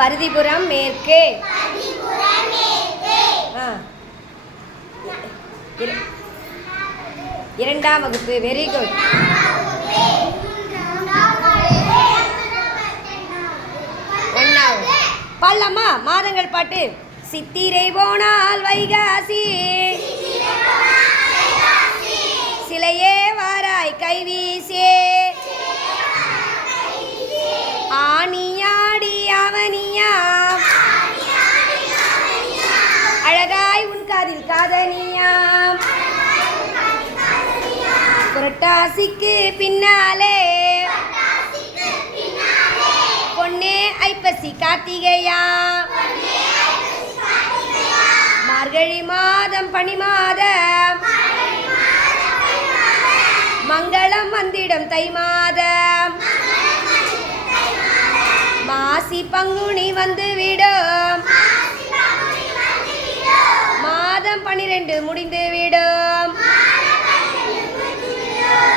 பருதிபுரம் மேற்கே. இரண்டாம் வகுப்பு. வெரி குட் ஒன்றாவது பாடலாமா? மாதங்கள் பாட்டு. சித்திரை போனால் வைகாசி. காதனியாம். புரட்டாசிக்கு பின்னாலே. பொன்னே ஐப்பசி கார்த்திகையா. மார்கழி மாதம் பனி மாதம் மங்களம் மந்திடம் தை மாதம் மாசி பங்குனி வந்து ரெண்டு முடிந்து